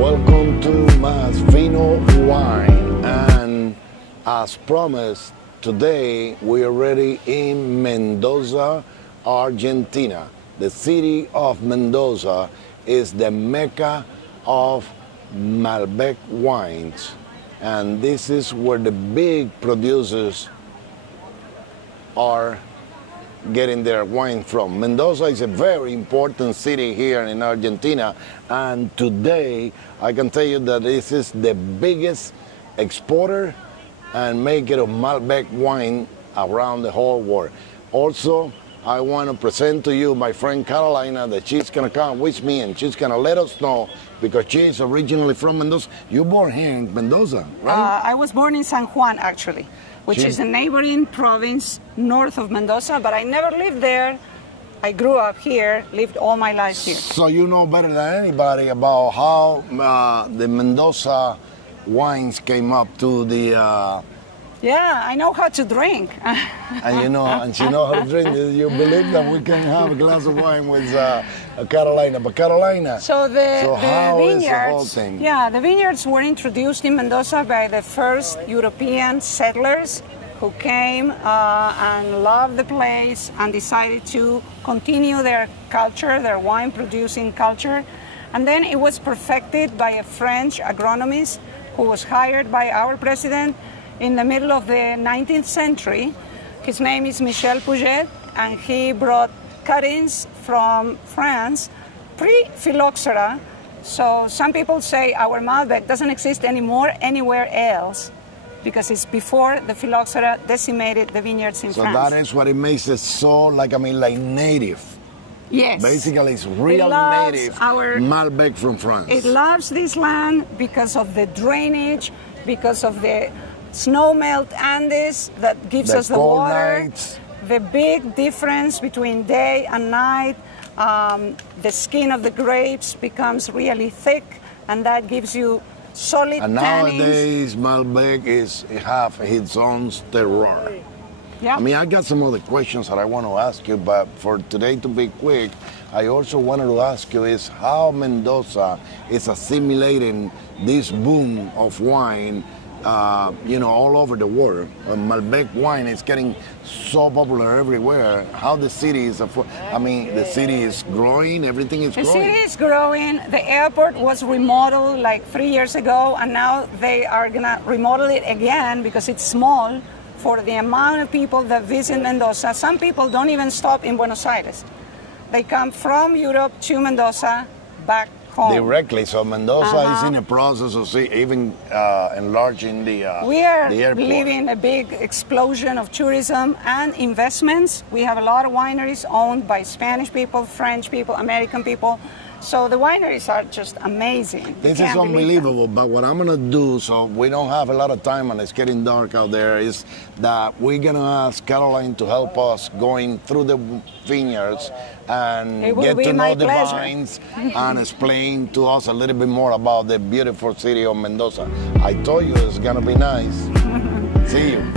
Welcome to MasVinowine, and as promised, today we are already in Mendoza, Argentina. The city of Mendoza is the mecca of Malbec wines, and this is where the big producers are getting their wine from. Mendoza is a very important city here in Argentina, and today I can tell you that this is the biggest exporter and maker of Malbec wine around the whole world. Also, I want to present to you my friend Carolina, that she's gonna come with me and she's gonna let us know, because she's originally from Mendoza. You born here in Mendoza, right? I was born in San Juan, actually, which is a neighboring province north of Mendoza, but I never lived there. I grew up here, lived all my life here. So you know better than anybody about how the Mendoza wines came up to the... Yeah, I know how to drink. And you know, and she knows how to drink. You believe that we can have a glass of wine with Carolina. But Carolina, so how vineyards, is the whole thing? Yeah, the vineyards were introduced in Mendoza by the first European settlers who came and loved the place and decided to continue their culture, their wine producing culture. And then it was perfected by a French agronomist who was hired by our president in the middle of the 19th century. His name is Michel Puget, and he brought cuttings from France pre-phylloxera. So some people say our Malbec doesn't exist anymore anywhere else because it's before the phylloxera decimated the vineyards in France. So that is what it makes it so, like native. Yes. Basically, it's real native Malbec from France. It loves this land because of the drainage, because of the snow melt Andes that gives us the water. Nights. The big difference between day and night, the skin of the grapes becomes really thick, and that gives you solid and tannins. Nowadays, Malbec have its own terroir. Yeah. I mean, I got some other questions that I want to ask you, but for today to be quick, I also wanted to ask you is how Mendoza is assimilating this boom of wine all over the world. Malbec wine is getting so popular everywhere. How the city is, the city is growing, everything is growing. The city is growing. The airport was remodeled like 3 years ago, and now they are gonna remodel it again because it's small for the amount of people that visit Mendoza. Some people don't even stop in Buenos Aires. They come from Europe to Mendoza, back home. Directly, so Mendoza is in the process of even enlarging the airport. We are living a big explosion of tourism and investments. We have a lot of wineries owned by Spanish people, French people, American people. So the wineries are just amazing. This is unbelievable, but what I'm gonna do, so we don't have a lot of time and it's getting dark out there, is that we're gonna ask Caroline to help us going through the vineyards and get to know the vines and explain to us a little bit more about the beautiful city of Mendoza. I told you it's gonna be nice. See you.